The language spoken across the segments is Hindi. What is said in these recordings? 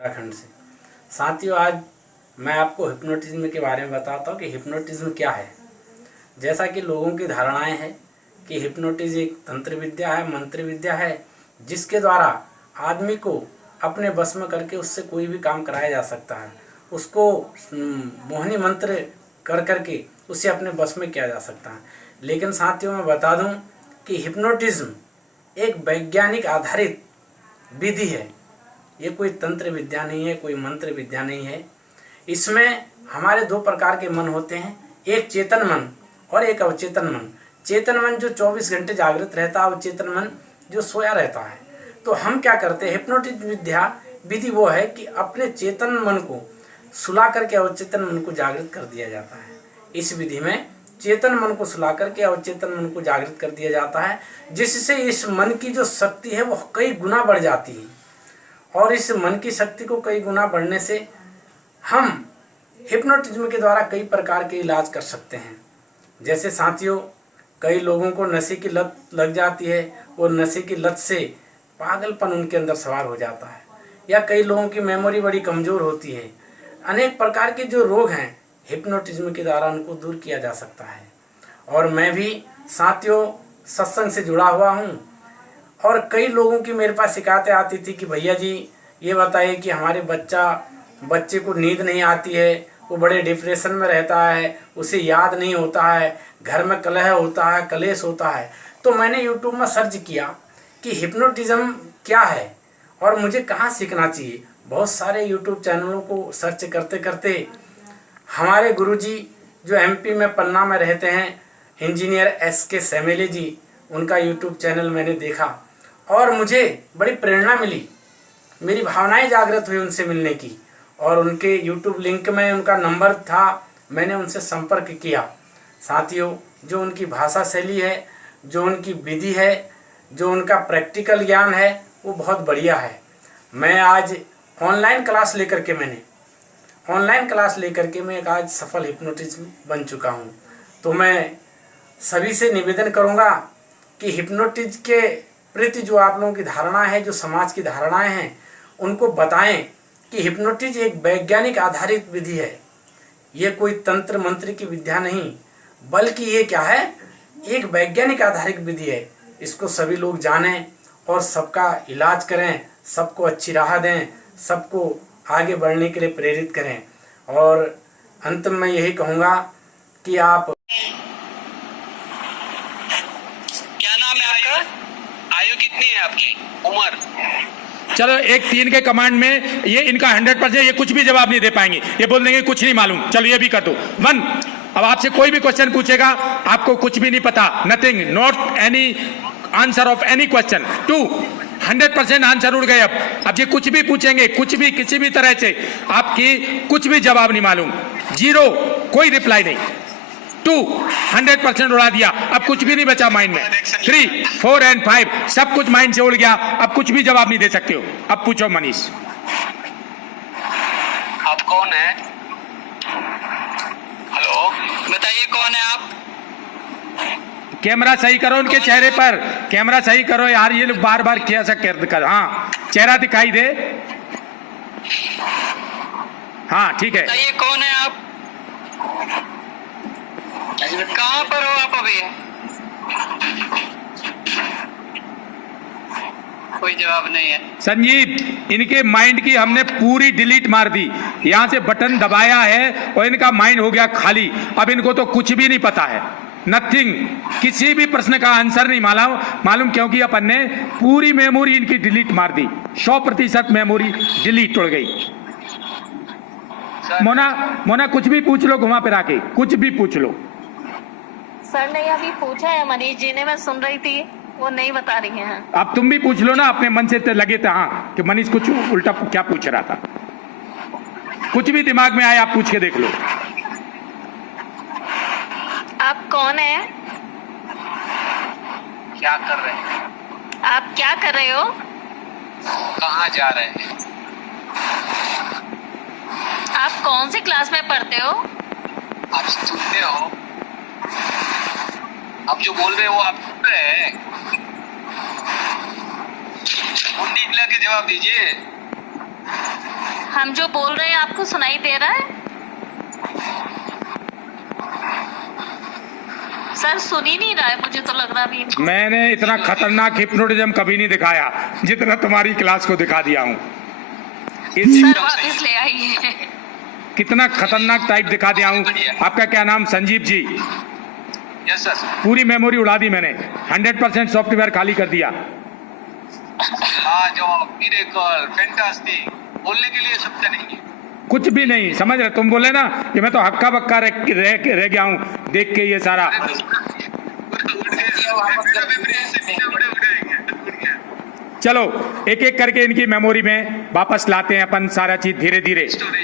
उत्तराखंड से। साथियों, आज मैं आपको हिप्नोटिज्म के बारे में बताता हूँ कि हिप्नोटिज्म क्या है। जैसा कि लोगों की धारणाएं हैं कि हिप्नोटिज्म एक तंत्र विद्या है, मंत्र विद्या है, जिसके द्वारा आदमी को अपने बस में करके उससे कोई भी काम कराया जा सकता है। उसको मोहिनी मंत्र कर करके उसे अपने बस में किया जा सकता है। लेकिन साथियों, मैं बता दूं कि हिप्नोटिज्म एक वैज्ञानिक आधारित विधि है। ये कोई तंत्र विद्या नहीं है, कोई मंत्र विद्या नहीं है। इसमें हमारे दो प्रकार के मन होते हैं, एक चेतन मन और एक अवचेतन मन। चेतन मन जो 24 घंटे जागृत रहता है, अवचेतन मन जो सोया रहता है। तो हम क्या करते हैं, हिप्नोटिज्म विद्या विधि वो है कि अपने चेतन मन को सुला करके अवचेतन मन को जागृत कर दिया जाता है। इस विधि में चेतन मन को सुला करके अवचेतन मन को जागृत कर दिया जाता है, जिससे इस मन की जो शक्ति है वो कई गुना बढ़ जाती है। और इस मन की शक्ति को कई गुना बढ़ने से हम हिप्नोटिज्म के द्वारा कई प्रकार के इलाज कर सकते हैं। जैसे साथियों, कई लोगों को नशे की लत लग जाती है, वो नशे की लत से पागलपन उनके अंदर सवार हो जाता है, या कई लोगों की मेमोरी बड़ी कमज़ोर होती है। अनेक प्रकार के जो रोग हैं हिप्नोटिज्म के द्वारा उनको दूर किया जा सकता है। और मैं भी साथियों सत्संग से जुड़ा हुआ हूँ, और कई लोगों की मेरे पास शिकायतें आती थी कि भैया जी ये बताइए कि हमारे बच्चे को नींद नहीं आती है, वो बड़े डिप्रेशन में रहता है, उसे याद नहीं होता है, घर में कलह होता है, कलेश होता है। तो मैंने यूट्यूब में सर्च किया कि हिप्नोटिज्म क्या है और मुझे कहाँ सीखना चाहिए। बहुत सारे यूट्यूब चैनलों को सर्च करते करते हमारे गुरुजी जो एमपी में पन्ना में रहते हैं, इंजीनियर SK सेमेले जी, उनका यूट्यूब चैनल मैंने देखा और मुझे बड़ी प्रेरणा मिली। मेरी भावनाएं जागृत हुई उनसे मिलने की, और उनके यूट्यूब लिंक में उनका नंबर था, मैंने उनसे संपर्क किया। साथियों, जो उनकी भाषा शैली है, जो उनकी विधि है, जो उनका प्रैक्टिकल ज्ञान है, वो बहुत बढ़िया है। मैं आज ऑनलाइन क्लास लेकर के मैं एक आज सफल हिप्नोटिस्ट बन चुका हूँ। तो मैं सभी से निवेदन करूँगा कि हिप्नोटिज्म के प्रति जो आप लोगों की धारणा है, जो समाज की धारणाएं हैं, उनको बताएं कि हिप्नोटिज्म एक वैज्ञानिक आधारित विधि है। ये कोई तंत्र मंत्र की विद्या नहीं, बल्कि ये क्या है, एक वैज्ञानिक आधारित विधि है। इसको सभी लोग जानें और सबका इलाज करें, सबको अच्छी राह दें, सबको आगे बढ़ने के लिए प्रेरित करें। और अंत में यही कहूँगा कि आप, क्या नाम है आपका, आयु कितनी है आपकी, उम्र? चलो, एक 3 के कमांड में ये इनका 100% ये कुछ भी जवाब नहीं दे पाएंगे, ये बोल देंगे कुछ नहीं मालूम। चलो ये भी कर दो। 1, अब आपसे कोई भी क्वेश्चन पूछेगा, आपको कुछ भी नहीं पता, nothing, not any answer of any question. 2, 100% answer उड़ गए। अब ये कुछ भी पूछेंगे, कुछ भी किसी भी तरह से, आपकी कुछ भी जवाब नहीं मालूम। 0, कोई रिप्लाई नहीं। 2, 100% उड़ा दिया, अब कुछ भी नहीं बचा माइंड में। 3, 4 एंड 5 सब कुछ माइंड से उड़ गया, अब कुछ भी जवाब नहीं दे सकते हो। अब पूछो मनीष। आप कौन है? हेलो, बताइए कौन है आप? कैमरा सही करो उनके चेहरे पर, कैमरा सही करो यार, ये लोग बार बार क्या सा कर। हाँ, चेहरा दिखाई दे। हाँ ठीक है। बताइए कौन है आप? कहाँ पर हो आप अभी? कोई जवाब नहीं है। संजीव, इनके माइंड की हमने पूरी डिलीट मार दी। यहाँ से बटन दबाया है और इनका माइंड हो गया खाली। अब इनको तो कुछ भी नहीं पता है, नथिंग, किसी भी प्रश्न का आंसर नहीं मालूम, क्योंकि अपन ने पूरी मेमोरी इनकी डिलीट मार दी। 100% मेमोरी डिलीट उड़ गई। मोना कुछ भी पूछ लो, घुमा फिरा के कुछ भी पूछ लो। सर ने अभी पूछा है मनीष जी ने, मैं सुन रही थी, वो नहीं बता रही हैं। अब तुम भी पूछ लो ना, अपने मन से तो लगे थे हाँ कि मनीष कुछ उल्टा क्या पूछ रहा था। कुछ भी दिमाग में आया आप पूछ के देख लो। आप कौन है? क्या कर रहे हैं? आप क्या कर रहे हो? कहाँ जा रहे हैं? आप कौन सी क्लास में पढ़ते हो? आप सुनते हो? आप जो बोल रहे हो आप सुन रहे हैं? मुंडी हिला के जवाब दीजिए। हम जो बोल रहे हैं आपको सुनाई दे रहा है? सर सुन ही नहीं रहा है, मुझे तो लग रहा भी। मैंने इतना खतरनाक हिप्नोटिज्म कभी नहीं दिखाया जितना तुम्हारी क्लास को दिखा दिया हूँ। सर वापस ले आइए। कितना खतरनाक टाइप दिखा दिया हूँ। आपका क्या नाम? संजीव जी। Yes sir. पूरी मेमोरी उड़ा दी मैंने, 100% सॉफ्टवेयर खाली कर दिया। हाँ, जो मिरेकल, फैंटास्टिक, बोलने के लिए शब्द नहीं है। कुछ भी नहीं समझ रहे तुम। बोले ना कि मैं तो हक्का बक्का रह गया हूँ देख के ये सारा। चलो एक एक करके इनकी मेमोरी में वापस लाते हैं अपन सारा चीज धीरे धीरे।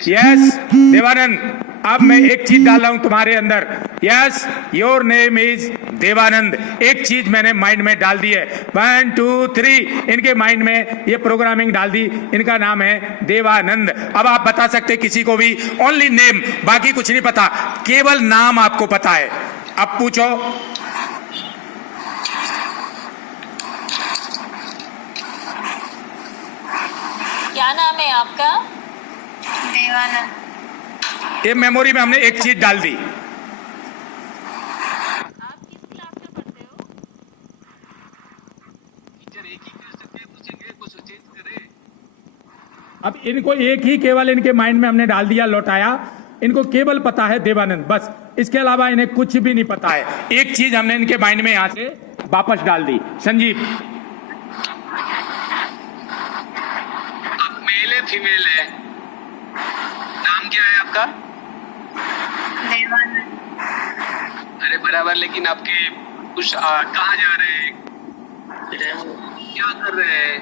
यस देवानंद, अब मैं एक चीज डाल रहा हूं तुम्हारे अंदर। Yes, your name is Devanand. एक चीज मैंने माइंड में डाल दी है। 1 2 3 इनके माइंड में ये प्रोग्रामिंग डाल दी। इनका नाम है देवानंद। अब आप बता सकते किसी को भी, ओनली नेम, बाकी कुछ नहीं पता, केवल नाम आपको पता है। अब पूछो। क्या नाम है आपका? देवानंद। ये मेमोरी में हमने एक चीज डाल दी। आप किस क्लास में पढ़ते हो? टीचर एक ही कर सकते हैं, पूछेंगे कुछ चेंज करें। अब इनको एक ही केवल इनके माइंड में हमने डाल दिया, लौटाया। इनको केवल पता है देवानंद, बस। इसके अलावा इन्हें कुछ भी नहीं पता है। एक चीज हमने इनके माइंड में यहां से वापस डाल दी। संजीव, आप मेल है फीमेल है? नाम क्या है आपका? देवानंद। अरे बराबर, लेकिन आपके कुछ कहाँ जा रहे हैं, क्या कर रहे हैं?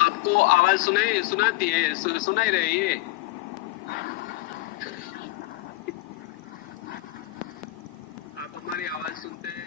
आपको आवाज सुनाती है, सुनाई रही है? आप हमारी आवाज सुनते हैं?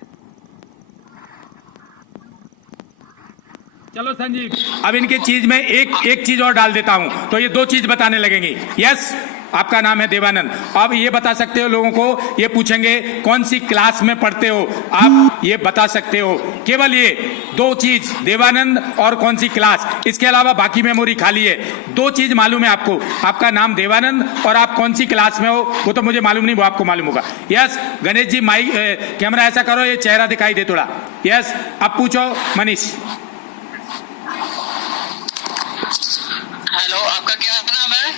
चलो संजीव, अब इनके चीज में एक चीज और डाल देता हूं तो ये दो चीज बताने लगेंगे। यस, आपका नाम है देवानंद। अब ये बता सकते हो लोगों को, ये पूछेंगे कौन सी क्लास में पढ़ते हो, आप ये बता सकते हो। केवल ये दो चीज, देवानंद और कौन सी क्लास, इसके अलावा बाकी मेमोरी खाली है। दो चीज मालूम है आपको, आपका नाम देवानंद और आप कौन सी क्लास में हो वो तो मुझे मालूम नहीं, वो आपको मालूम होगा। Yes, Ganesh ji mic camera ऐसा करो, ये चेहरा दिखाई दे थोड़ा। यस, अब पूछो मनीष। हेलो, आपका क्या नाम है?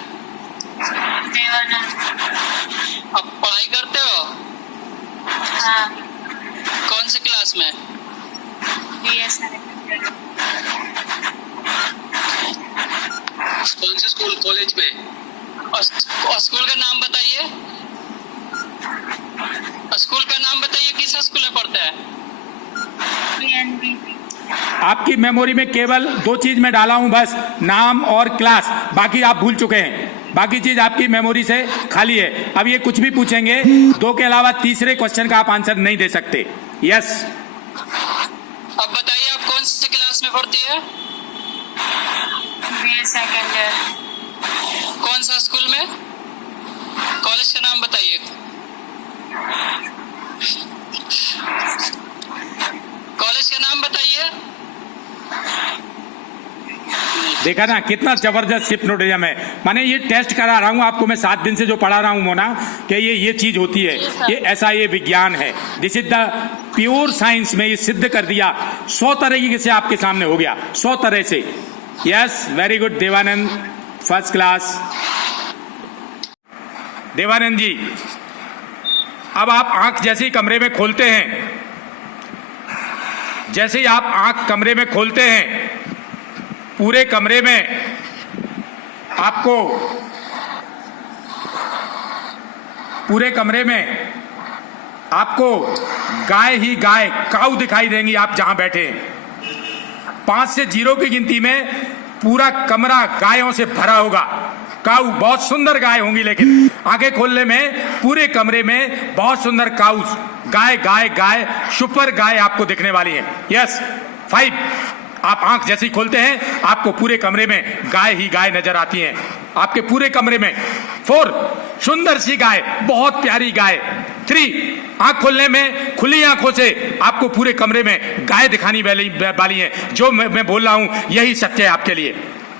देवानंद। आप पढ़ाई करते हो? हाँ। कौन सी क्लास में? कौन से स्कूल, कॉलेज में? और स्कूल का नाम बताइए। स्कूल का नाम बताइए, किस स्कूल में पढ़ते हैं? आपकी मेमोरी में केवल दो चीज मैं डाला हूं बस, नाम और क्लास, बाकी आप भूल चुके हैं। बाकी चीज आपकी मेमोरी से खाली है। अब ये कुछ भी पूछेंगे, दो के अलावा तीसरे क्वेश्चन का आप आंसर नहीं दे सकते। यस, अब बताइए आप कौन सी क्लास में पढ़ती है? कौन सा स्कूल में? कॉलेज का नाम बताइए। कॉलेज का नाम बताइए। देखा ना कितना जबरदस्त हिप्नोटिज्म है। माने ये टेस्ट करा रहा हूं आपको मैं, 7 दिन से जो पढ़ा रहा हूं मोना, कि ये चीज होती है, ये ऐसा ये विज्ञान है। This is the pure science में ये सिद्ध कर दिया। 100 तरीके से आपके सामने हो गया, 100 तरह से। Yes, very good Devanand, first class. Devanand ji, अब आप आंख जैसे ही कमरे में खोलते हैं, जैसे ही आप आंख कमरे में खोलते हैं, पूरे कमरे में आपको, पूरे कमरे में आपको गाय ही गाय, काऊ दिखाई देंगी। आप जहां बैठे हैं 5 से 0 की गिनती में पूरा कमरा गायों से भरा होगा। काऊ, बहुत सुंदर गाय होंगी, लेकिन आंखें खोलने में पूरे कमरे में बहुत सुंदर काउस, गाय गाय गाय, सुपर गाय आपको दिखने वाली है। यस, 5। आप आंख जैसे ही खोलते हैं आपको पूरे कमरे में गाय ही गाय नजर आती हैं, आपके पूरे कमरे में। 4, सुंदर सी गाय, बहुत प्यारी गाय। 3, आंख खोलने में खुली आंखों से आपको पूरे कमरे में गाय दिखानी वाली है। जो मैं बोल रहा हूं यही सत्य है आपके लिए।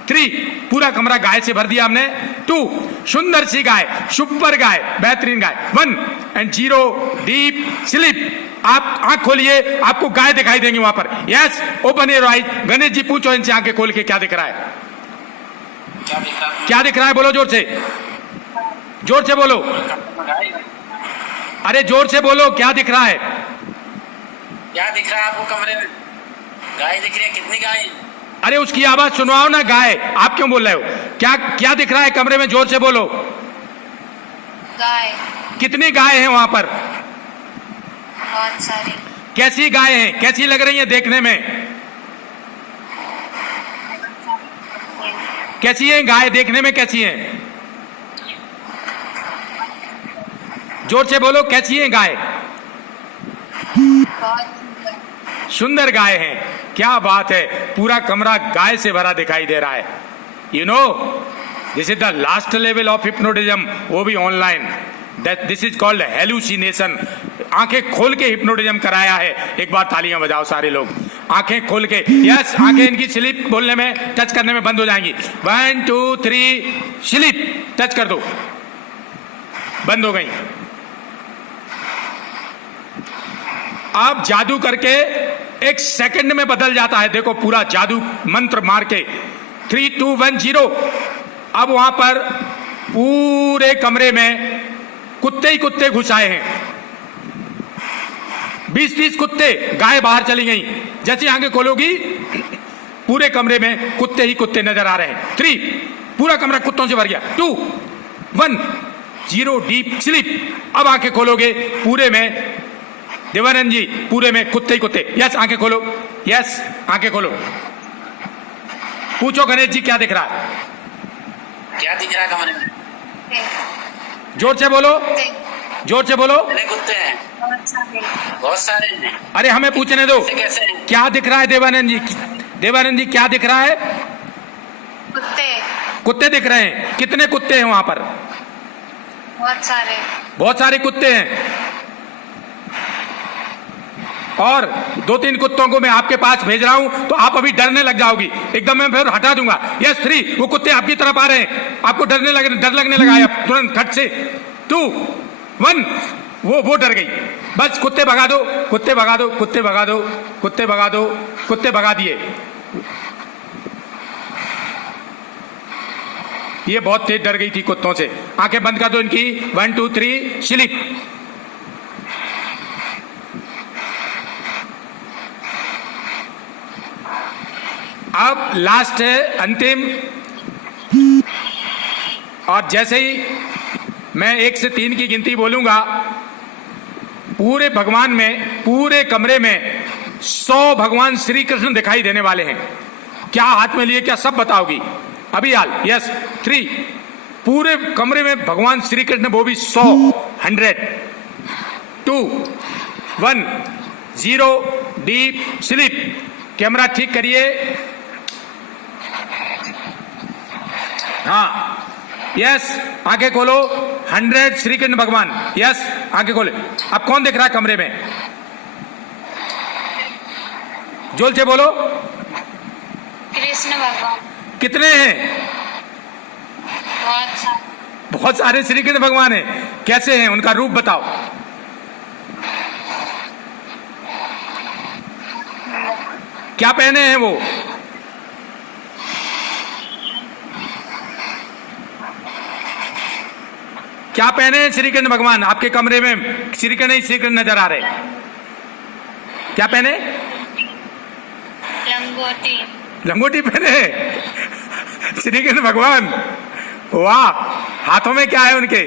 3 पूरा कमरा गाय से भर दिया हमने। 2 सुंदर सी गाय, सुपर गाय, बेहतरीन गाय। 1 एंड 0 डीप स्लीप। आप आंख खोलिए, आपको गाय दिखाई देंगी वहां पर। Yes, open your eyes. Ganesh ji पूछो इनसे आंखें खोल के क्या दिख रहा है, क्या दिख रहा है? बोलो जोर से, जोर से बोलो। अरे जोर से बोलो, क्या दिख रहा है? क्या दिख रहा है आपको कमरे में? गाय दिख रही है। कितनी गाय? अरे उसकी आवाज सुनवाओ ना। गाय आप क्यों बोल रहे हो? क्या क्या दिख रहा है कमरे में? जोर से बोलो। गाय। कितनी गाय हैं वहां पर? बहुत सारी। कैसी गाय हैं? कैसी लग रही हैं देखने में? कैसी हैं गाय देखने में? कैसी हैं? जोर से बोलो, कैसी हैं गाय? बहुत सुंदर गाय हैं। क्या बात है, पूरा कमरा गाय से भरा दिखाई दे रहा है। You know, this is the last level of hypnotism, वो भी online. This is called hallucination. आंखें खोल के हिप्नोटिज्म कराया है। एक बार तालियां बजाओ सारे लोग, आंखें खोल के। यस, आंखें इनकी स्लिप बोलने में, टच करने में बंद हो जाएंगी। 1 2 3 स्लिप, टच कर दो, बंद हो गई। आप जादू करके 1 सेकंड में बदल जाता है। देखो, पूरा जादू मंत्र मार के 3 2 1 0। अब वहां पर पूरे कमरे में कुत्ते ही कुत्ते घुस आए हैं। 20-30 कुत्ते। गाय बाहर चली गई। जैसे आंखें खोलोगी, पूरे कमरे में कुत्ते ही कुत्ते नजर आ रहे हैं। 3 पूरा कमरा कुत्तों से भर गया। 2 1 0 डीप स्लीप। अब आंखें खोलोगे, पूरे में देवानंद जी, पूरे में कुत्ते ही कुत्ते। यस, आंखें खोलो। यस, आंखें खोलो। पूछो गणेश जी, क्या दिख रहा है? क्या दिख रहा है कमरे में? जोर से बोलो, जोर से बोलो। कितने कुत्ते हैं? बहुत सारे हैं। अरे हमें पूछने दो, कैसे हैं? क्या दिख रहा है देवानंद जी? देवानंद जी, क्या दिख रहा है? कुत्ते। कुत्ते दिख रहे हैं। कितने कुत्ते हैं वहां पर? बहुत सारे। बहुत सारे कुत्ते हैं। और 2-3 कुत्तों को मैं आपके पास भेज रहा हूं, तो आप अभी डरने लग जाओगी एकदम। मैं फिर हटा दूंगा। यस, 3 वो कुत्ते आपकी तरफ आ रहे हैं। आपको डर लगने लगा है अब तुरंत खट से। 2 1 वो डर गई। बस कुत्ते भगा दो, कुत्ते भगा दो, कुत्ते भगा दो, कुत्ते भगा दो। कुत्ते भगा दिए। ये बहुत तेज डर गई थी कुत्तों से। आंखें बंद कर दो इनकी। 1 2 3 स्लीप। अब लास्ट है, अंतिम। और जैसे ही मैं 1 से 3 की गिनती बोलूंगा, पूरे भगवान में, पूरे कमरे में 100 भगवान श्री कृष्ण दिखाई देने वाले हैं। क्या हाथ में लिए, क्या सब बताओगी अभी हाल? यस, 3 पूरे कमरे में भगवान श्री कृष्ण, वो भी 100 100। 2 1 0 डीप स्लीप। कैमरा ठीक करिए। हाँ, यस, आंखें खोलो। 100 श्री कृष्ण भगवान। यस, आंखें खोले। अब कौन दिख रहा है कमरे में? जोर से बोलो। कृष्ण भगवान। कितने हैं? बहुत सारे। बहुत सारे श्री कृष्ण भगवान हैं। कैसे हैं? उनका रूप बताओ। क्या पहने हैं वो? क्या पहने हैं श्री कृष्ण भगवान? आपके कमरे में श्री कृष्ण ही श्री कृष्ण नजर आ रहे। क्या पहने? लंगोटी। लंगोटी पहने हैं श्री कृष्ण भगवान। वाह, हाथों में क्या है उनके?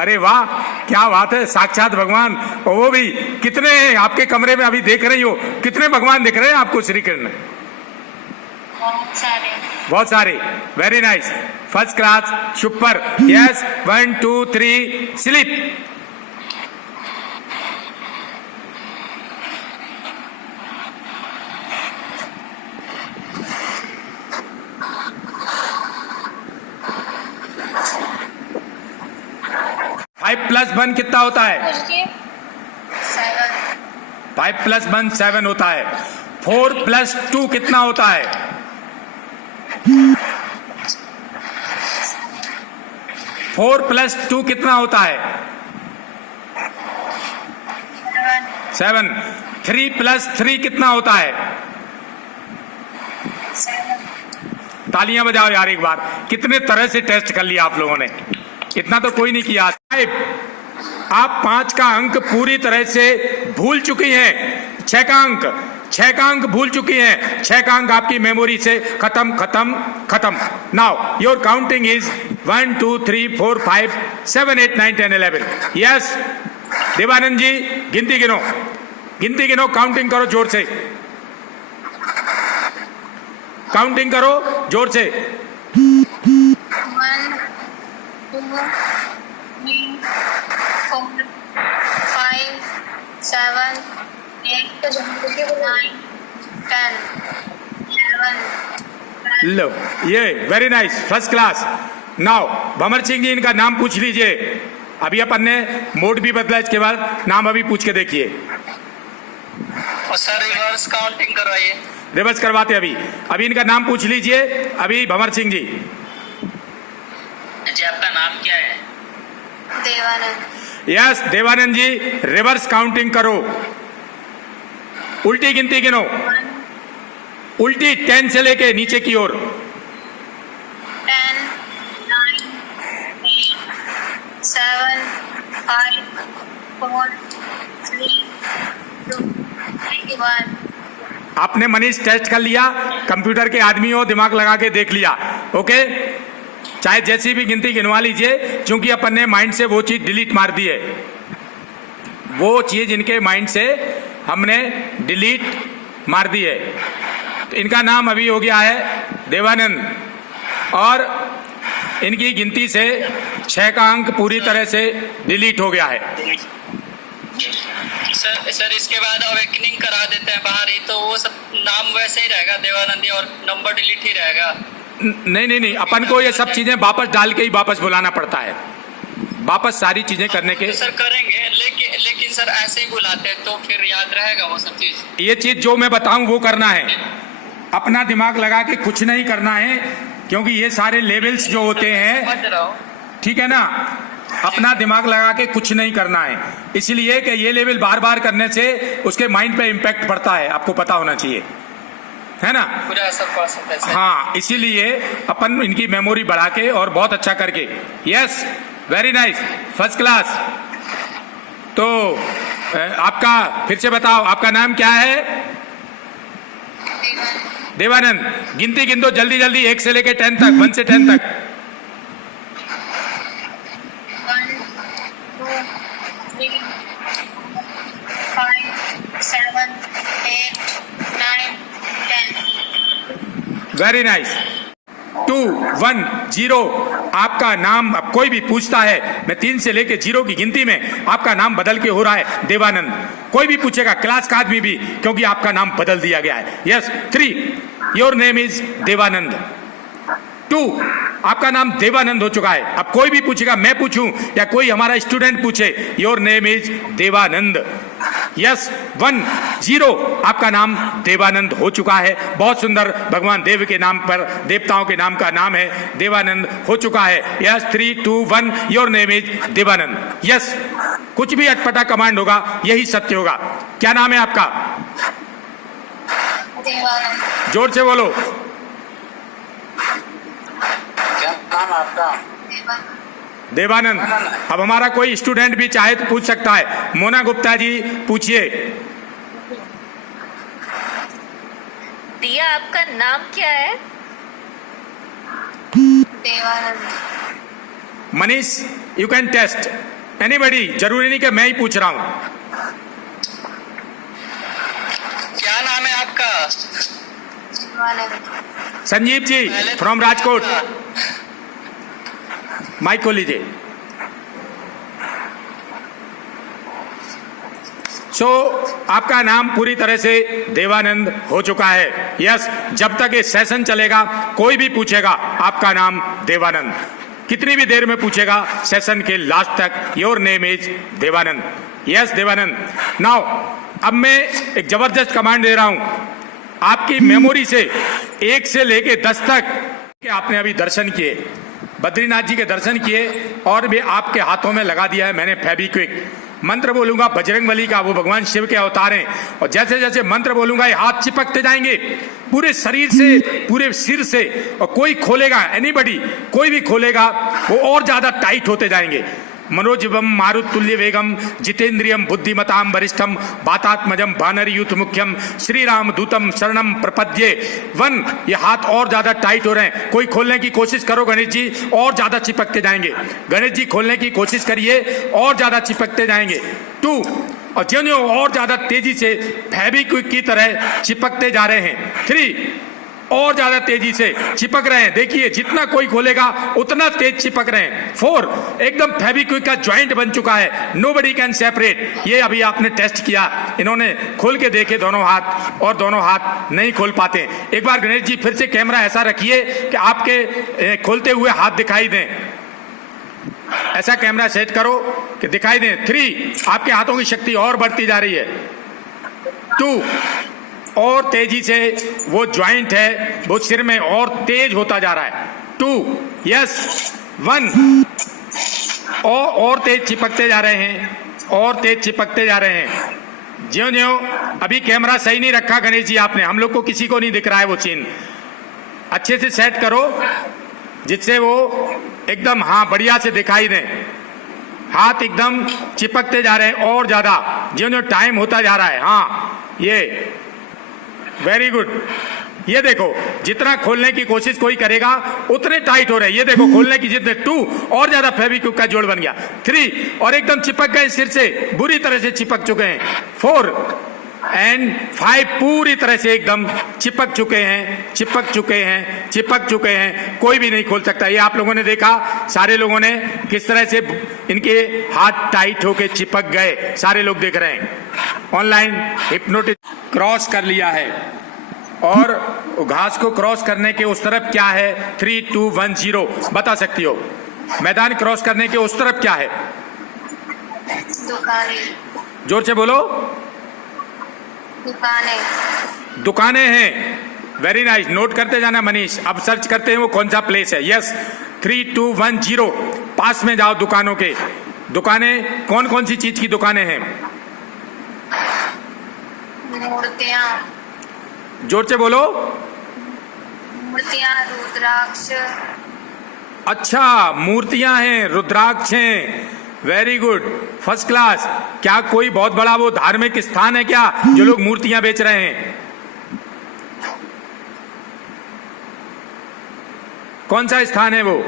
अरे वाह, क्या बात है, साक्षात भगवान। और वो भी कितने हैं आपके कमरे में? अभी देख रही हो, कितने भगवान दिख रहे हैं आपको श्री कृष्ण? बहुत सारे। बहुत सारे। Very nice, first class, super. Yes, 1 2 3 sleep. Five plus 1 कितना होता है? 7। 5 + 1 7 होता है। 4 + 2 कितना होता है? 4 + 2 कितना होता है? 7। 3 + 3 कितना होता है? तालियां बजाओ यार एक बार। कितने तरह से टेस्ट कर लिया आप लोगों ने, इतना तो कोई नहीं किया। आप 5 का अंक पूरी तरह से भूल चुकी हैं। 6 का अंक भूल चुकी हैं। 6 का अंक आपकी मेमोरी से खत्म। Now your counting is 1 2 3 4 5 7 8 9 10 11। Yes Devanand जी, गिनती गिनो, काउंटिंग करो जोर से, काउंटिंग करो जोर से। 1 2 3 4 5 7 8 9 10 11। लो, ये very nice, first class. Now Bhanwar Singh ji, इनका नाम पूछ लीजिए। अभी अपन ने मोड भी बदला, इसके बाद नाम अभी पूछ के देखिए। और सर रिवर्स काउंटिंग करवाइए। रिवर्स करवाते अभी इनका नाम पूछ लीजिए। अभी भंवर सिंह जी, जी आपका नाम क्या है? देवानंद। यस देवानंद जी, रिवर्स काउंटिंग करो, उल्टी गिनती गिनो, उल्टी 10 से लेके नीचे की ओर। 10 9 8 7 5 4 3 2 1। आपने मनीष टेस्ट कर लिया, कंप्यूटर के आदमी हो, दिमाग लगा के देख लिया। ओके, चाहे जैसी भी गिनती गिनवा लीजिए, क्योंकि अपन ने माइंड से वो चीज डिलीट मार दी है। वो चीज इनके माइंड से हमने डिलीट मार दी है। तो इनका नाम अभी हो गया है देवानंद, और इनकी गिनती से 6 का अंक पूरी तरह से डिलीट हो गया है। सर इसके बाद अवेकनिंग करा देते हैं बाहर ही, तो वो सब नाम वैसे ही रहेगा देवानंदी, और नंबर डिलीट ही रहेगा। नहीं, अपन को ये सब चीजें वापस डाल के ही वापस बुलाना पड़ता है, वापस सारी चीजें करने के। तो सर करेंगे, लेकिन सर ऐसे ही बुलाते हैं तो फिर याद रहेगा वो सब चीज? ये चीज जो मैं बताऊं वो करना है, अपना दिमाग लगा के कुछ नहीं करना है, क्योंकि ये सारे लेवल्स जो होते हैं, समझ रहा हूँ। ठीक है ना, अपना दिमाग लगा के कुछ नहीं करना है। इसलिए कि ये लेवल बार बार करने से उसके माइंड पे इम्पैक्ट पड़ता है, आपको पता होना चाहिए, है ना। पूरा असर पड़ सकता है सर। हाँ, इसीलिए अपन इनकी मेमोरी बढ़ा के और बहुत अच्छा करके। Yes, very nice, first class. तो आपका फिर से बताओ, आपका नाम क्या है? देवानंद। गिनती गिन दो जल्दी जल्दी, 1 से लेके 10 तक, 1 से 10 तक। 1 2 3 5 7 8 9 10। Very nice. 2 1 0 आपका नाम, अब कोई भी पूछता है, मैं 3 से लेके 0 की गिनती में आपका नाम बदल के हो रहा है देवानंद। कोई भी पूछेगा, क्लास का आदमी भी, क्योंकि आपका नाम बदल दिया गया है। Yes, 3 your name is Devanand. 2 आपका नाम देवानंद हो चुका है। अब कोई भी पूछेगा, मैं पूछूं या कोई हमारा स्टूडेंट पूछे, your name is Devanand. Yes, 1 0 आपका नाम देवानंद हो चुका है। बहुत सुंदर, भगवान देव के नाम पर, देवताओं के नाम का नाम है, देवानंद हो चुका है। Yes, 3 2 1 your name is Devanand. Yes, कुछ भी अटपटा कमांड होगा यही सत्य होगा। क्या नाम है आपका? देवानंद। जोर से बोलो। क्या नाम है आपका? देवानंद। अब हमारा कोई स्टूडेंट भी चाहे तो पूछ सकता है। मोना गुप्ता जी पूछिए। दिया, आपका नाम क्या है? Devanand. Manish, you can test anybody, जरूरी नहीं कि मैं ही पूछ रहा हूं। क्या नाम है आपका? देवानंद। संजीव जी फ्रॉम राजकोट, माइक को लीजिए। सो आपका नाम पूरी तरह से देवानंद हो चुका है। यस, जब तक ये सेशन चलेगा कोई भी पूछेगा आपका नाम देवानंद, कितनी भी देर में पूछेगा सेशन के लास्ट तक, your name is Devanand. Yes Devanand. Now अब मैं एक जबरदस्त कमांड दे रहा हूं, आपकी मेमोरी से 1 से लेके 10 तक के आपने अभी दर्शन किए, बद्रीनाथ जी के दर्शन किए और भी आपके हाथों में लगा दिया है मैंने फेविक्विक। मंत्र बोलूंगा बजरंगबली का, वो भगवान शिव के अवतार हैं, और जैसे जैसे मंत्र बोलूंगा ये हाथ चिपकते जाएंगे पूरे शरीर से, पूरे सिर से, और कोई खोलेगा, एनीबडी कोई भी खोलेगा वो और ज्यादा टाइट होते जाएंगे। मनोजीवम मारुतुल्य वेगम जितेंद्रियम बुद्धिमताम वरिष्ठम वातात्मजम वानर यूथ मुख्यम श्री राम दूतम शरणम प्रपद्ये। ये हाथ और ज्यादा टाइट हो रहे हैं, कोई खोलने की कोशिश करो गणेश जी, और ज्यादा चिपकते जाएंगे। गणेश जी खोलने की कोशिश करिए, और ज्यादा चिपकते जाएंगे। 2 और ज्यों और ज्यादा तेजी से फेविक्विक की तरह चिपकते जा रहे हैं। 3 और ज्यादा तेजी से चिपक रहे हैं, देखिए जितना कोई खोलेगा उतना तेज चिपक रहे हैं। 4 एकदम फेविक्विक का ज्वाइंट बन चुका है, नोबडी कैन सेपरेट। ये अभी आपने टेस्ट किया, इन्होंने खोल के देखे दोनों हाथ, और दोनों हाथ नहीं खोल पाते। एक बार गणेश जी फिर से कैमरा ऐसा रखिए कि आपके खोलते हुए हाथ दिखाई दें, ऐसा कैमरा सेट करो कि दिखाई दें। 3 आपके हाथों की शक्ति और बढ़ती जा रही है। 2 और तेजी से वो ज्वाइंट है वो सिर में और तेज होता जा रहा है। 2 यस 1 और तेज चिपकते जा रहे हैं, और तेज चिपकते जा रहे हैं। ज्यों ज्यों अभी कैमरा सही नहीं रखा गणेश जी आपने, हम लोग को किसी को नहीं दिख रहा है वो सीन, अच्छे से सेट करो जिससे वो एकदम हाँ बढ़िया से दिखाई दें। हाथ एकदम चिपकते जा रहे हैं और ज्यादा ज्यों ज्यों टाइम होता जा रहा है। हाँ ये वेरी गुड। ये देखो जितना खोलने की कोशिश कोई करेगा उतने टाइट हो रहे हैं। ये देखो खोलने की जितने 2 और ज्यादा फेविक्विक का जोड़ बन गया। 3 और एकदम चिपक गए, सिर से बुरी तरह से चिपक चुके हैं। 4 एंड 5 पूरी तरह से एकदम चिपक चुके हैं, चिपक चुके हैं, चिपक चुके हैं, कोई भी नहीं खोल सकता। ये आप लोगों ने देखा, सारे लोगों ने किस तरह से इनके हाथ टाइट होके चिपक गए, सारे लोग देख रहे हैं। ऑनलाइन हिप्नोटिक क्रॉस कर लिया है, और घास को क्रॉस करने के उस तरफ क्या है? 3 2 1 0 बता सकती हो? मैदान क्रॉस करने के उस तरफ क्या है? दुकानें। जोर से बोलो। दुकानें। दुकानें हैं, वेरी नाइस। नोट करते जाना मनीष, अब सर्च करते हैं वो कौन सा प्लेस है। यस 3 2 1 0 पास में जाओ दुकानों के। दुकानें कौन कौन सी चीज की दुकानें हैं? मूर्तियां। जोर से बोलो। मूर्तियां, रुद्राक्ष। अच्छा मूर्तियां हैं, रुद्राक्ष हैं, वेरी गुड, फर्स्ट क्लास। क्या कोई बहुत बड़ा वो धार्मिक स्थान है क्या जो लोग मूर्तियां बेच रहे हैं? कौन सा स्थान है वो?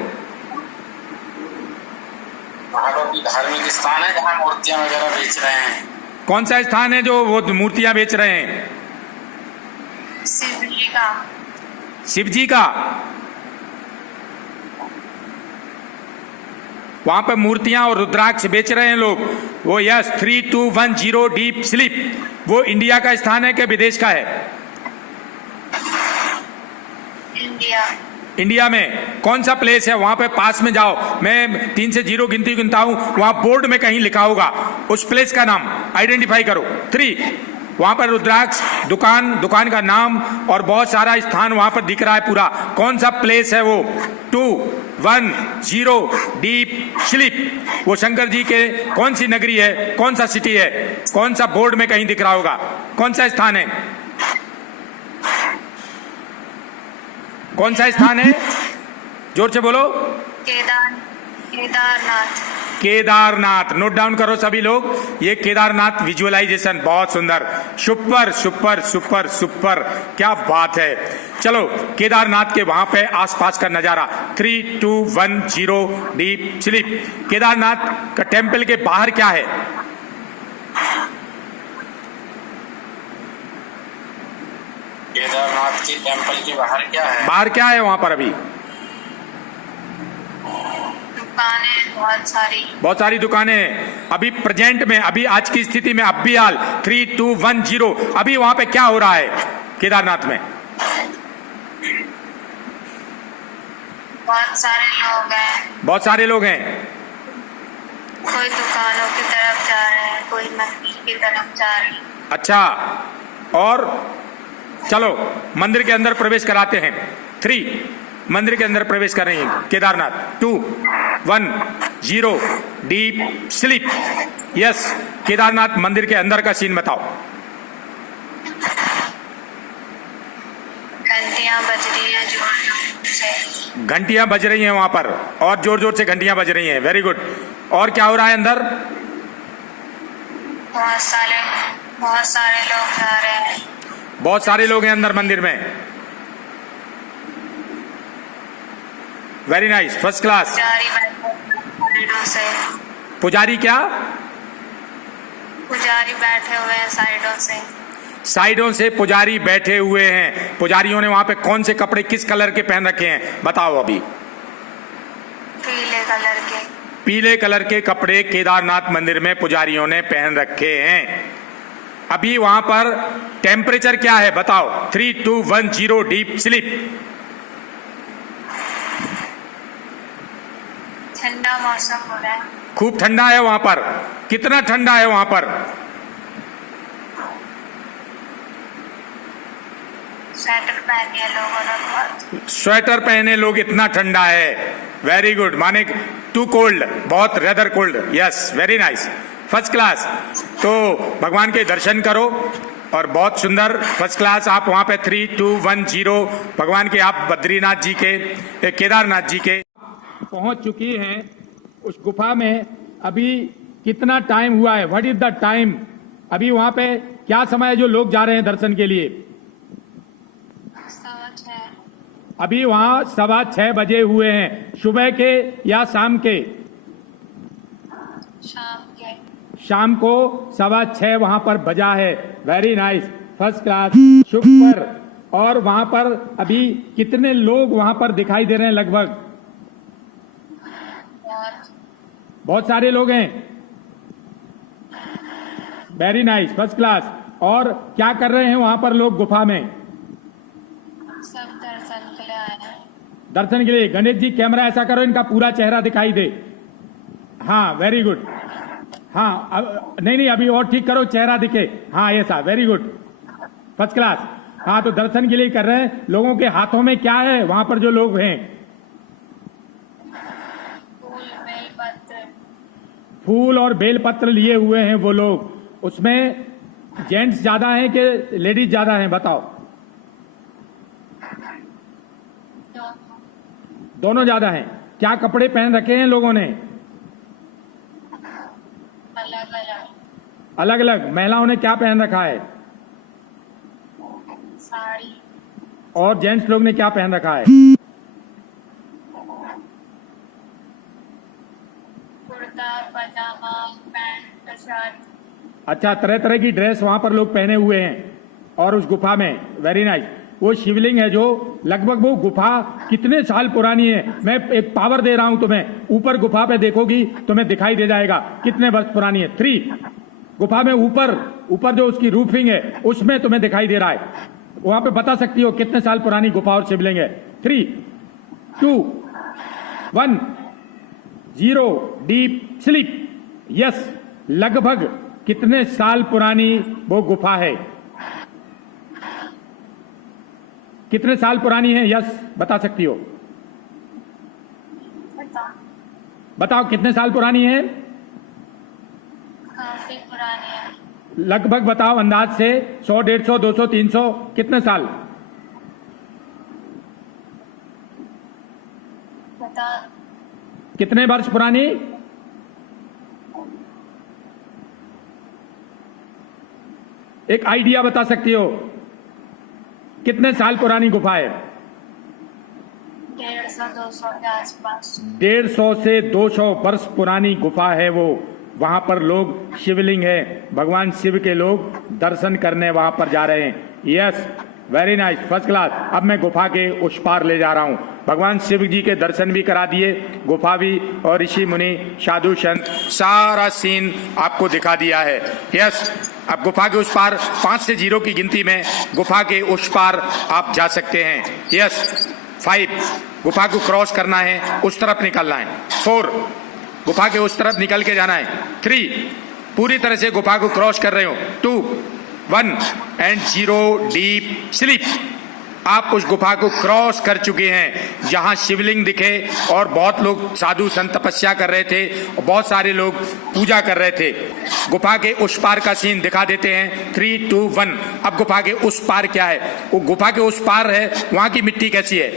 धार्मिक स्थान है जहाँ मूर्तियां वगैरह बेच रहे हैं। कौन सा स्थान है जो वो मूर्तियां बेच रहे हैं? शिव जी का। शिव जी का। वहां पर मूर्तियां और रुद्राक्ष बेच रहे हैं लोग वो। Yes 3 2 1 0 deep sleep. वो इंडिया का स्थान है कि विदेश का है? इंडिया। इंडिया में कौन सा प्लेस है? वहां पे पास में जाओ, मैं 3 से 0 गिनता हूं, वहां बोर्ड में कहीं लिखा होगा उस प्लेस का नाम आइडेंटिफाई करो। 3 वहां पर रुद्राक्ष, दुकान का नाम और बहुत सारा स्थान वहां पर दिख रहा है पूरा। कौन सा प्लेस है वो? 2 1 0 डीप स्लीप। वो शंकर जी के कौन सी नगरी है, कौन सा सिटी है? कौन सा बोर्ड में कहीं दिख रहा होगा? कौन सा स्थान है? कौन सा स्थान है? जोर से बोलो। केदारनाथ। केदारनाथ। नोट डाउन करो सभी लोग, ये केदारनाथ विजुअलाइजेशन बहुत सुंदर, सुपर सुपर सुपर सुपर, क्या बात है। चलो केदारनाथ के वहां पे आसपास का नजारा। 3 2 1 0 डीप स्लीप। केदारनाथ का टेम्पल के बाहर क्या है? केदारनाथ के टेम्पल के बाहर क्या है? बाहर क्या है वहां पर? अभी दुकानें बहुत सारी दुकानें हैं अभी प्रेजेंट में, अभी आज की स्थिति में, अब भी हाल। 3 2 1 0 अभी वहां पे क्या हो रहा है केदारनाथ में? बहुत सारे लोग हैं। कोई दुकानों की तरफ जा रहे हैं, कोई मंदिर की तरफ जा रहे हैं। अच्छा, और चलो मंदिर के अंदर प्रवेश कराते हैं। 3 मंदिर के अंदर प्रवेश कर रही हैं Kedarnath. 2 1 0 deep sleep. Yes, Kedarnath मंदिर के अंदर का सीन बताओ। घंटियां बज रही है जोर से। घंटियां बज रही हैं वहां पर, और जोर जोर से घंटियां बज रही हैं। Very good. और क्या हो रहा है अंदर? बहुत सारे लोग जा रहे हैं। बहुत सारे लोग हैं अंदर मंदिर में। Very nice, first class. साइडों से पुजारी क्या? पुजारी बैठे हुए हैं साइडों से। साइडों से पुजारी बैठे हुए हैं। पुजारियों ने वहां पे कौन से कपड़े किस कलर के पहन रखे हैं बताओ अभी? पीले कलर के। पीले कलर के कपड़े केदारनाथ मंदिर में पुजारियों ने पहन रखे हैं। अभी वहां पर टेम्परेचर क्या है बताओ? 3 2 1 0 डीप स्लीप। ठंडा मौसम हो रहा है। खूब ठंडा है वहां पर। कितना ठंडा है वहां पर? स्वेटर पहने हैं लोगों ने बहुत। स्वेटर पहने लोग, इतना ठंडा है। वेरी गुड, माने टू कोल्ड, बहुत rather cold. Yes, very nice, first class. तो भगवान के दर्शन करो और बहुत सुंदर, फर्स्ट क्लास। आप वहां पे 3 2 1 0 भगवान के, आप बद्रीनाथ जी के, केदारनाथ जी के पहुंच चुकी हैं उस गुफा में। अभी कितना टाइम हुआ है? What is the time? अभी वहां पे क्या समय है जो लोग जा रहे हैं दर्शन के लिए? 6:15। अभी वहां 6:15 बजे हुए हैं। सुबह के या शाम के? शाम के। शाम को 6:15 वहां पर बजा है। वेरी नाइस, फर्स्ट क्लास, शुभ पर। और वहां पर अभी कितने लोग वहां पर दिखाई दे रहे हैं? लगभग बहुत सारे लोग हैं। Very nice, first class. और क्या कर रहे हैं वहां पर लोग गुफा में? सब दर्शन के लिए आए हैं। दर्शन के लिए। गणेश जी कैमरा ऐसा करो, इनका पूरा चेहरा दिखाई दे। हाँ, वेरी गुड। हाँ, नहीं, अभी और ठीक करो, चेहरा दिखे। हाँ, ऐसा, वेरी गुड, फर्स्ट क्लास। हाँ, तो दर्शन के लिए कर रहे हैं। लोगों के हाथों में क्या है वहां पर जो लोग हैं? फूल और बेलपत्र लिए हुए हैं वो लोग। उसमें जेंट्स ज्यादा हैं कि लेडीज ज्यादा हैं बताओ? दोनों ज्यादा हैं। क्या कपड़े पहन रखे हैं लोगों ने? अलग अलग। अलग अलग। महिलाओं ने क्या पहन रखा है? साड़ी। और जेंट्स लोग ने क्या पहन रखा है? कुर्ता पजामा पैंट शर्ट। अच्छा, तरह तरह की ड्रेस वहां पर लोग पहने हुए हैं और उस गुफा में। Very nice. वो शिवलिंग है जो लगभग, वो गुफा कितने साल पुरानी है। मैं एक पावर दे रहा हूं तुम्हें, ऊपर गुफा पे देखोगी तुम्हें दिखाई दे जाएगा कितने वर्ष पुरानी है। 3 गुफा में ऊपर जो उसकी रूफिंग है उसमें तुम्हें दिखाई दे रहा है। वहां पे बता सकती हो कितने साल पुरानी गुफा और शिवलिंग है। 3 2 1 0 डीप स्लीप। यस, लगभग कितने साल पुरानी वो गुफा है? कितने साल पुरानी है? यस, बता सकती हो? बताओ कितने साल पुरानी है? काफी पुरानी है। लगभग बताओ अंदाज से। 100 150 200 300 कितने साल? बता। कितने वर्ष पुरानी? एक आइडिया बता सकती हो? कितने साल पुरानी गुफा है? 150-200 के आसपास। 150 से 200 वर्ष पुरानी गुफा है वो। वहां पर लोग, शिवलिंग है, भगवान शिव के लोग दर्शन करने वहां पर जा रहे हैं। Yes, very nice, first class. अब मैं गुफा के उस पार ले जा रहा हूं। भगवान शिव जी के दर्शन भी करा दिए, गुफा भी, और ऋषि मुनि साधु संत सारा सीन आपको दिखा दिया है। यस, अब गुफा के उस पार 5 से 0 की गिनती में गुफा के उस पार आप जा सकते हैं। यस, 5 गुफा को क्रॉस करना है, उस तरफ निकलना है। 4 गुफा के उस तरफ निकल के जाना है। 3 पूरी तरह से गुफा को क्रॉस कर रहे हो। 2 1 and 0 डीप स्लीप। आप उस गुफा को क्रॉस कर चुके हैं जहां शिवलिंग दिखे और बहुत लोग साधु संत तपस्या कर रहे थे और बहुत सारे लोग पूजा कर रहे थे। गुफा के उस पार का सीन दिखा देते हैं। 3, 2, 1। अब गुफा के उस पार क्या है? वो गुफा के उस पार है, वहां की मिट्टी कैसी है?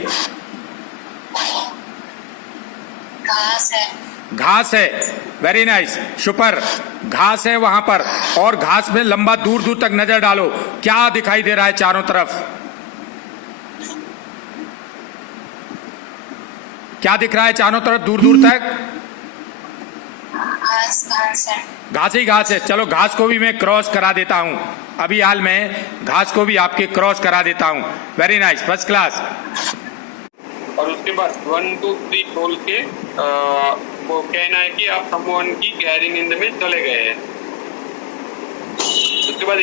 घास है। घास है। Very nice, super. घास है वहां पर, और घास में लंबा दूर दूर तक नजर डालो, क्या दिखाई दे रहा है चारों तरफ? क्या दिख रहा है चारों तरफ दूर दूर तक? घास घास है। घास ही घास है। चलो घास को भी मैं क्रॉस करा देता हूं, अभी हाल में घास को भी आपके क्रॉस करा देता हूं। Very nice, first class. और उसके बाद 1, 2, 3 बोल के वो कहना है कि आप सम्मोहन की गहरी नींद में चले गए हैं। उसके बाद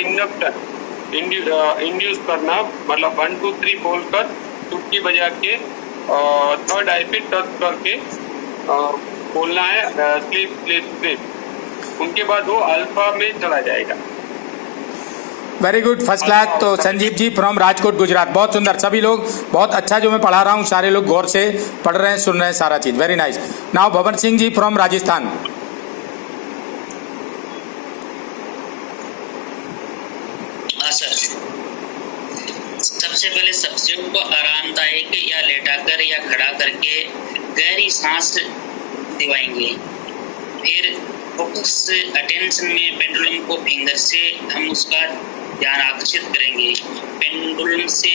इंड्यूस करना, मतलब 1, 2, 3 बोलकर चुटकी बजा के थर्ड आई पे टच करके बोलना है स्लीप स्लीप स्लीप। उनके बाद वो अल्फा में चला जाएगा। Very good, first class. तो संजीव जी फ्रॉम राजकोट गुजरात, बहुत सुंदर। सभी लोग बहुत अच्छा जो मैं पढ़ा रहा हूँ, सारे लोग गौर से पढ़ रहे हैं, सुन रहे हैं सारा चीज। Very nice. नाउ भवन सिंह जी फ्रॉम राजस्थान। हाँ सर, सबसे पहले सब्जियों को आरामदायक या लेटाकर या खड़ा करके गहरी सांस दिवाएंगे। फिर फोकस अटेंशन में पेंडुलम को फिंगर से हम उसका ध्यान आकर्षित करेंगे। पेंडुलम से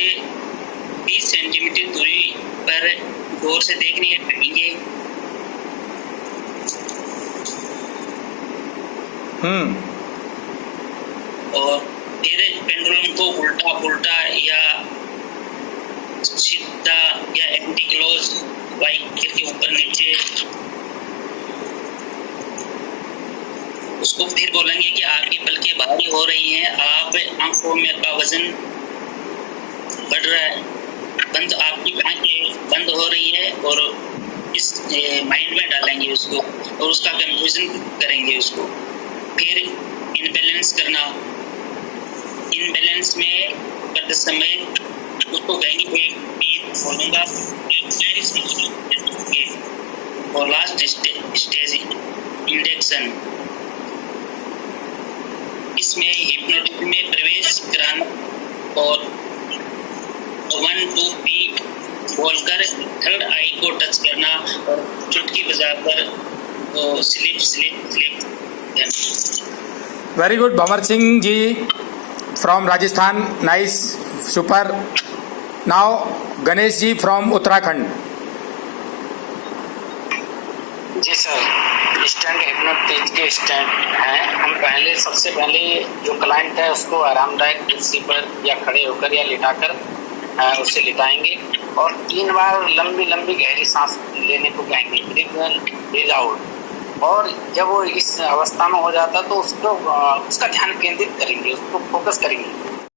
20 सेंटीमीटर दूरी पर गौर से देखने लगेंगे। और फिर पेंडुलम को उल्टा पुल्टा या सीधा या एंटी क्लोज वाइज के ऊपर नीचे, उसको फिर बोलेंगे कि आपकी पलकें भारी हो रही हैं, आप आंखों में का वजन बढ़ रहा है, आपकी आंखें बंद हो रही है, और इस माइंड में डालेंगे उसको और उसका कंफ्यूजन करेंगे उसको। फिर इनबैलेंस करना, इनबैलेंस में करते समय उसको कहेंगे बोलूंगा। और लास्ट स्टेज इंजेक्शन, इसमें हिप्नोटिज्म में प्रवेश कराना और 1, 2, 3 बोलकर थर्ड आई को टच करना और चुटकी बजाकर तो slip slip slip. Very good Bhanwar Singh ji from Rajasthan, nice, super. Now Ganesh ji from Uttarakhand. जी सर, स्टैंड हिप्नोटिज के स्टैंड हैं। हम सबसे पहले जो क्लाइंट है उसको आरामदायक कुर्सी पर या खड़े होकर या लिटाकर उसे लिटाएंगे और 3 बार लंबी लंबी गहरी सांस लेने को कहेंगे, ब्रीथ इन ब्रीथ आउट। और जब वो इस अवस्था में हो जाता तो उसको उसका ध्यान केंद्रित करेंगे, उसको फोकस करेंगे